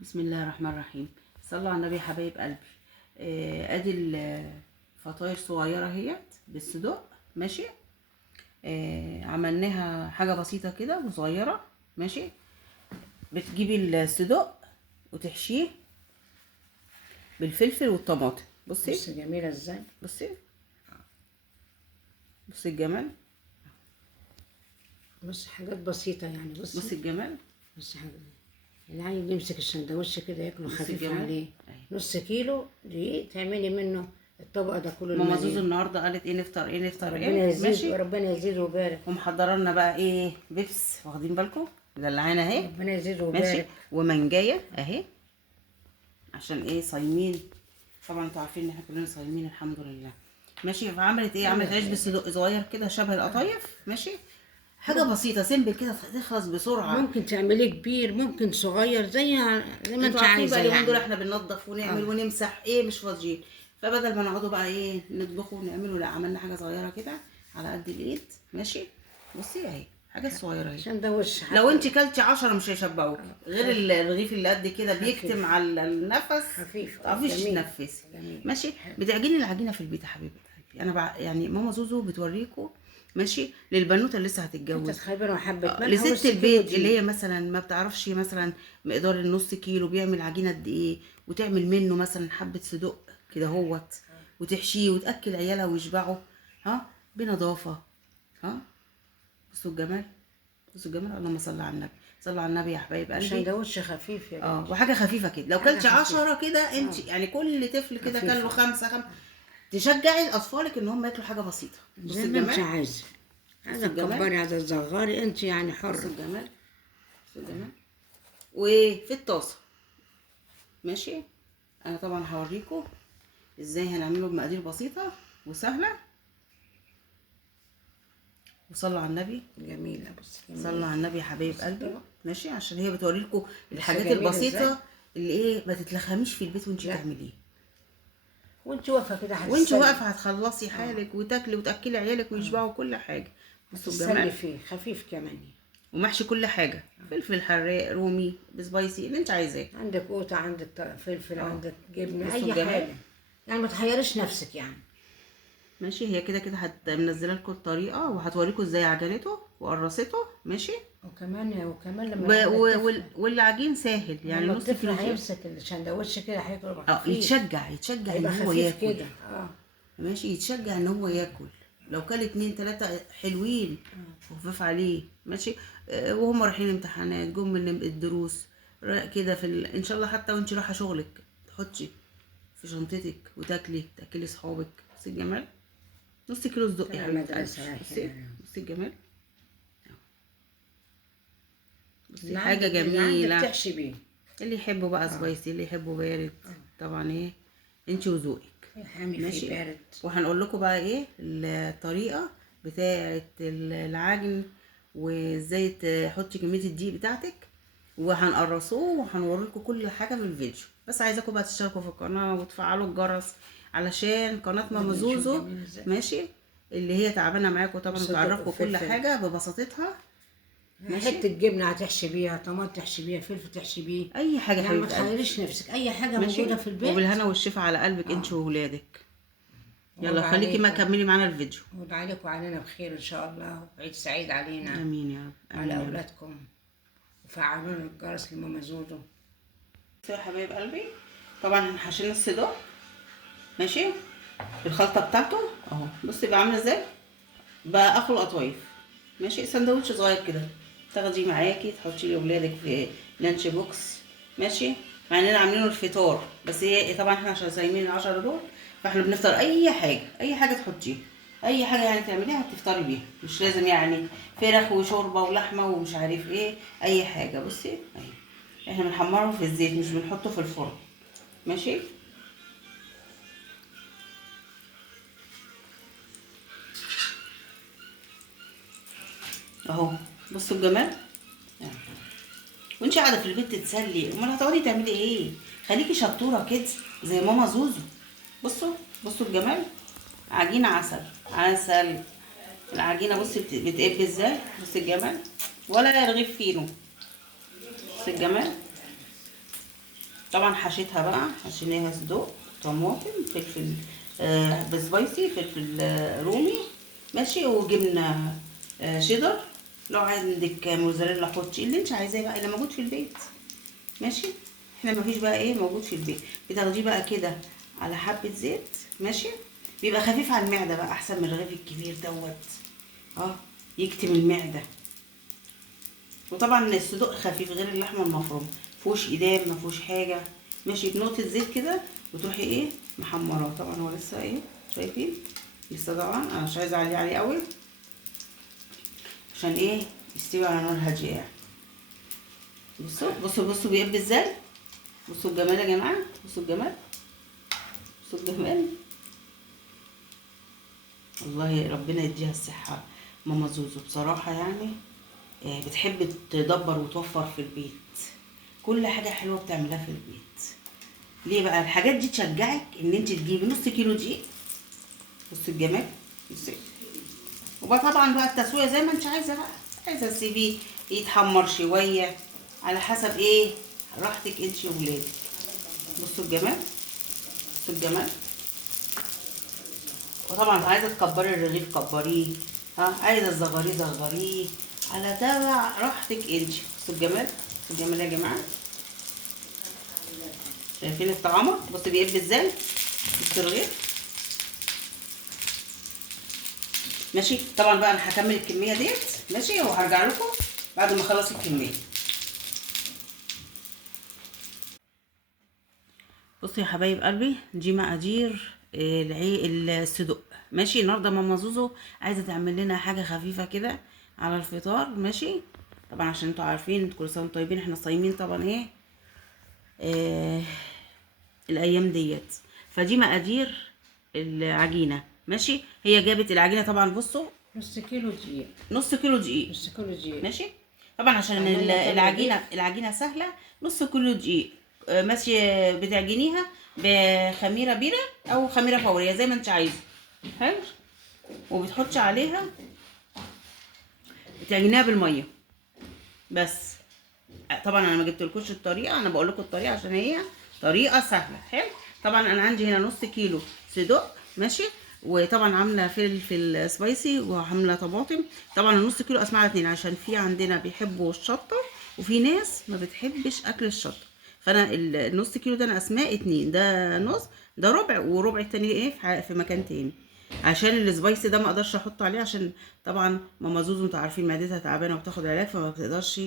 بسم الله الرحمن الرحيم. صلوا على النبي يا حبايب قلبي. ادي الفطاير صغيره اهيت بالصدق. ماشي. عملناها حاجه بسيطه كده وصغيره. ماشي. بتجيبي الصدق وتحشيه بالفلفل والطماطم. بصي بص جميلة ازاي. بصي بصي الجمال. بص حاجات بسيطة يعني. بصي الجمال. بص حاجات العيل يمسك السندوتش كده ياكله بصي خفيف الجمال. عليه. أهي. نص كيلو دقيق تعملي منه الطبق ده كله ماما زوزو المليان. النهارده قالت ايه نفطر ايه نفطر ربنا ايه. يزيد ماشي. وربنا يزيد ويبارك. ومحضره لنا بقى ايه بيبس، واخدين بالكم؟ دلعانا اهي. ربنا يزيد ماشي. ويبارك. ومنجايه اهي عشان ايه صايمين. طبعا انتوا عارفين ان احنا كلنا صايمين الحمد لله. ماشي. فعملت ايه؟ عملت عيش بالصدق صغير كده شبه القطايف. ماشي. حاجه بسيطه سيمبل كده تخلص بسرعه. ممكن تعمليه كبير ممكن صغير زي ما انت انتوا عارفين عايزة بقى اليومين دول يعني. احنا بننضف ونعمل ونمسح ايه مش فاضيين. فبدل ما نقعدوا بقى ايه نطبخ ونعمله، لا عملنا حاجه صغيره كده على قد الايد. ماشي. بصي اهي حاجه صغيره اهي. سندوتش لو انت كلتي 10 مش هيشبعوك، غير الرغيف اللي قد كده خفيف. بيكتم على النفس. خفيف. متعرفيش جميل. تنفسي. جميل. ماشي. بتعجني العجينه في البيت يا حبيبه قلبي. انا يعني ماما زوزو بتوريكم. ماشي. للبنوته اللي لسه حتة هتتجوز، خيبر وحبة ملح لست ونص كيلو البيت دقيق. اللي هي مثلا ما بتعرفش مثلا مقدار النص كيلو بيعمل عجينه قد ايه، وتعمل منه مثلا حبه صدق كده هوت، وتحشيه وتاكل عيالها ويشبعوا. ها بنظافه. ها بصوا الجمال. بصوا الجمال. اللهم صل على النبي. صلوا على النبي يا حبايب قلبي. سندوتش خفيف يا بنتي. وحاجه خفيفه كده. لو حاجة كلتي خفيفة. 10 كده انت يعني كل طفل كده كان له خفيفة. خمسه. تشجعي الاطفالك ان هم ياكلوا حاجه بسيطه. بصوا زي ما انت الجمال. عايزة. عايزة الجمال. تكبري عايزة تصغري انت يعني بصوا حرة. الجمال. بصوا الجمال. وفي الطاسه. ماشي. انا طبعا هوريكم ازاي هنعمله بمقادير بسيطه وسهله. وصلوا على النبي. جميلة. بص صلوا على النبي يا حبايب قلبي. ماشي. عشان هي بتوري لكم الحاجات جميلة البسيطه ازاي؟ اللي ايه ما تتلخميش في البيت وانت لا. تعمليه. وانت واقفة كده وانت هتتسلي. واقفه هتخلصي حالك وتاكلي وتاكلي عيالك ويشبعوا كل حاجه. بصوا هتتسلي الجمال. فيه خفيف كمان. ومحشي كل حاجه، فلفل حراق رومي بسبايسي اللي انت عايزاه. عندك قوطة عندك فلفل عندك جبنة بصوا اي الجمال. حاجة. يعني ما تحيرش نفسك يعني. ماشي. هي كده كده منزله لكم الطريقه وهتوريكم ازاي عجنته وقرصته. ماشي. وكمان لما العيال الطفل والعجين سهل يعني لما نص الطفل كيلو. هيمسك السندوتش كده هياكل خفيف. يتشجع ان هيبقى هو خفيف ياكل. كده. ماشي. يتشجع ان هو ياكل. لو كل 2 3 حلوين خفاف عليه. ماشي. وهم رايحين امتحانات جم من الدروس كده ان شاء الله حتى وانت رايحه شغلك تحطي في شنطتك وتاكلي تاكلي صحابك. بصي الجمال. نص كيلو صدق يا حبيبتي قلبي. بصي الجمال. بصي حاجه اللي عندك جميله. تحشي بيه. اللي يحبه بقى سبايسي اللي يحبه بارد. طبعا ايه انت وذوقك. حامي ماشي. فيه بارد. وهنقول لكم بقى ايه الطريقه بتاعه العجن وازاي تحطي كميه الدقيق بتاعتك، وهنقرصوه وهنوري لكم كل حاجه في الفيديو. بس عايزاكم بقى تشتركوا في القناه وتفعلوا الجرس علشان قناه ماما زوزو. ماشي. اللي هي تعبانه معاكم طبعا وتعرفكم كل حاجه ببساطتها. حته جبنه هتحشي بيها، طماطم تحشي بيها، فلفل تحشي بيه، اي حاجه يعني ما حبيبه قلبي. تحيريش نفسك، اي حاجه ماشي. موجوده في البيت. وبالهنا والشفا على قلبك انت وولادك. يلا وعليكم. خليكي ما كملي معانا الفيديو. وعليكم وعلينا بخير ان شاء الله، وعيد سعيد علينا. امين يا رب. على اولادكم. وفعلوا لنا الجرس لماما زوزو. يا حبايب قلبي طبعا حشينا الصدق. ماشي. الخلطه بتاعته اهو. بصي بقى عامله ازاي. بقى اخو القطايف. ماشي. سندوتش صغير كده تاخديه معاكي تحطيه لاولادك في لانش بوكس. ماشي. مع اننا عاملينه الفطار، بس هي طبعا احنا عشان صايمين ال10 دول فاحنا بنفطر اي حاجه. اي حاجه تحطيها اي حاجه يعني تعمليها تفطري بيها، مش لازم يعني فراخ وشوربه ولحمه ومش عارف ايه. اي حاجه. بصي اهي احنا بنحمره في الزيت مش بنحطه في الفرن. ماشي. اهو. بصوا الجمال. وانت قاعده في البيت تتسلي، امال هتقعدي تعملي ايه؟ خليكي شطوره كده زي ماما زوزو. بصوا الجمال. عجينه عسل عسل. العجينه بصي بتقب ازاي. بصي الجمال. ولا رغيف فينو. بصي الجمال. طبعا حشيتها بقى، حشيناها صدوق، طماطم، فلفل بسبايسي، فلفل رومي، ماشي، وجبنه شيدر. لو عندك موزاريلا حطي اللي انت عايزاه بقى اللي موجود في البيت، ماشي. احنا مفيش بقى ايه موجود في البيت، بتاخديه بقى كده على حبه زيت، ماشي. بيبقى خفيف على المعده بقى، احسن من الرغيف الكبير دوت، يكتم المعده. وطبعا الصدوق خفيف غير اللحمه المفرومه، مفيهوش ايدام، مفيهوش حاجه، ماشي. بنقطه زيت كده وتروحي ايه محمراه. طبعا هو لسه ايه شايفين، لسه طبعا انا مش عايزه اعليه عليه قوي عشان ايه يستوي على نار هاديه يعني. بصوا بصوا بصوا بيقب ازاي، بصوا الجمال يا جماعه، بصوا الجمال، بصوا الجمال. والله ربنا يديها الصحه ماما زوزو بصراحه يعني. بتحب تدبر وتوفر في البيت، كل حاجه حلوه بتعملها في البيت. ليه بقى الحاجات دي تشجعك ان انت تجيبي نص كيلو دقيق، بصي الجمال، بصي. وبقى طبعا بقى التسويه زي ما انت عايزه بقى، عايزه تسيبيه يتحمر شويه على حسب ايه راحتك انت وولادك. بصوا الجمال، بصوا الجمال. وطبعا عايزه تكبري الرغيف كبريه، عايزه تصغريه صغريه، على تبع راحتك انت. بصوا الجمال، بصوا الجمال يا جماعه. شايفين الطعامه، بصوا بيقب ازاي، بصوا الرغيف، ماشي. طبعا بقى انا هكمل الكميه ديت، ماشي، وهرجع لكم بعد ما اخلص الكميه. بصوا يا حبايب قلبي، دي مقادير الصدق، ماشي. النهارده ماما زوزو عايزه تعمل لنا حاجه خفيفه كده على الفطار، ماشي. طبعا عشان انتوا عارفين كل سنه وانتم طيبين، احنا صايمين طبعا ايه الايام ديت. فدي مقادير العجينه، ماشي. هي جابت العجينه طبعا، بصوا نص كيلو دقيق. نص كيلو دقيق، نص كيلو دقيق. ماشي. طبعا عشان عملنا كام العجينه سهله، نص كيلو دقيق، ماشي. بتعجنيها بخميره بيره او خميره فوريه زي ما انت عايزه، حلو. وبتحطي عليها، بتعجنيها بالميه بس. طبعا انا ما جبتلكوش الطريقه، انا بقول لكم الطريقه عشان هي طريقه سهله، حلو. طبعا انا عندي هنا نص كيلو صدق، ماشي. وطبعا عامله فلفل سبايسي وعامله طماطم. طبعا النص كيلو اسمها على 2 عشان في عندنا بيحبوا الشطه وفي ناس ما بتحبش اكل الشطه. فانا النص كيلو ده انا اسماء 2، ده نص، ده ربع، وربع التاني ايه في مكان تاني. عشان السبايسي ده ما اقدرش احطه عليه، عشان طبعا ماما زوزو انتوا عارفين معدتها تعبانه وبتاخد علاج، فما بتقدرش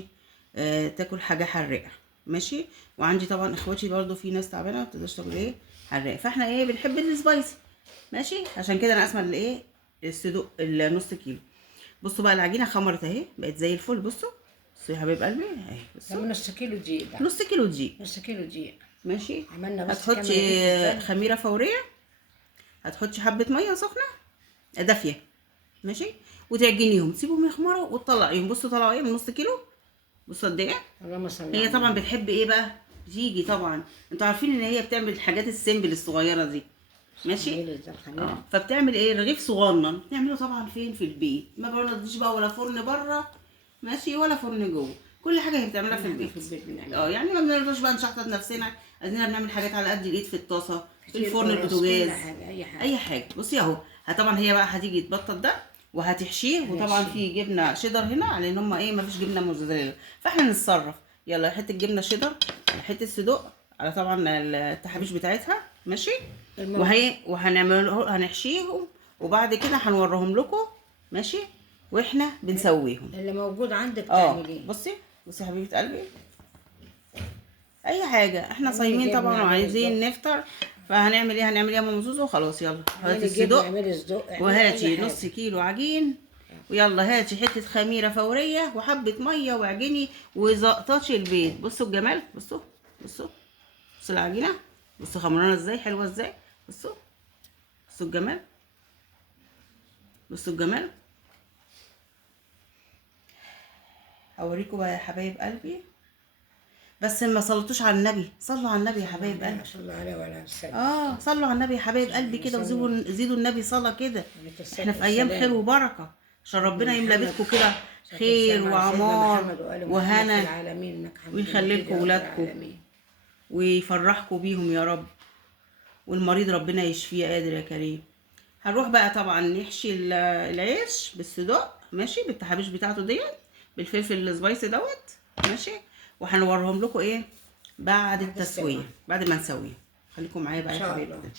تاكل حاجه حراقه، ماشي. وعندي طبعا اخواتي برضو في ناس تعبانه ما بتقدرش تاكل ايه حراق، فاحنا ايه بنحب السبايسي، ماشي. عشان كده انا اسمع الايه الصدوق النص كيلو. بصوا بقى العجينه خمرت اهي، بقت زي الفل. بصوا بصوا يا حبايب قلبي اهي، بصوا نص كيلو دقيق بقى. نص كيلو دقيق، نص كيلو دقيق، ماشي. عملنا بس هتحطي خميره فوريه، هتحطي حبه ميه سخنه دافيه، ماشي. وتعجنيهم، تسيبهم يخمروا وتطلعيهم. بصوا طلعوا ايه من نص كيلو، بصوا قد ايه. اللهم صل على هي طبعا النبي. بتحب ايه بقى، بتيجي طبعا انتوا عارفين ان هي بتعمل الحاجات السيمبل الصغيره دي، ماشي. فبتعمل ايه رغيف صغنن، بتعمله طبعا فين في البيت، ما بنضيش بقى ولا فرن بره، ماشي، ولا فرن جوه، كل حاجه هي بتعملها في البيت. يعني ما بنرضاش بقى نشحطط نفسنا، ادينا بنعمل حاجات على قد الايد، في الطاسه، في الفرن، البوتاجاز، اي حاجه. بصي اهو، طبعا هي بقى هتيجي تبطط ده وهتحشيه. وطبعا في جبنه شيدر هنا، على ان هم ايه مفيش جبنه موزاريلا، فاحنا نتصرف. يلا حته جبنه شيدر على حته صدق على طبعا التحابيش بتاعتها، ماشي. هنحشيهم وبعد كده هنوريهم لكم، ماشي. واحنا بنسويهم اللي موجود عندك تعمليه. بصي بصي يا حبيبه قلبي، اي حاجه، احنا صايمين طبعا وعايزين نفطر، فهنعمل ايه يا ماما زوزو. خلاص يلا هاتي الصدق وهاتي نص كيلو عجين، ويلا هاتي حته خميره فوريه وحبه ميه واعجني وزقطشي البيض. بصوا الجمال، بصوا بصوا بصوا العجينه، بصوا خمرانه ازاي، حلوه ازاي، بصوا بصوا الجمال، بصوا الجمال. هوريكم بقى يا حبايب قلبي، بس ما صلتوش على النبي، صلوا على النبي يا حبايب قلبي، صلوا عليه وعلى السلام. صلوا على النبي يا حبايب قلبي كده، وزيدوا النبي صلاه كده. احنا في ايام خير وبركه، عشان ربنا يملى بيتكم كده خير وعمار وهنا، ويخلي لكم ولادكم ويفرحكم بيهم يا رب، والمريض ربنا يشفيه قادر يا كريم. هنروح بقى طبعا نحشي العيش بالصدق، ماشي، بالتحابيش بتاعته ديت، بالفلفل السبايسي دوت، ماشي. وهنوريهم لكم ايه بعد التسويه، بعد ما نسويه. خليكم معايا بقى إن يا شاء حبايبي. الله.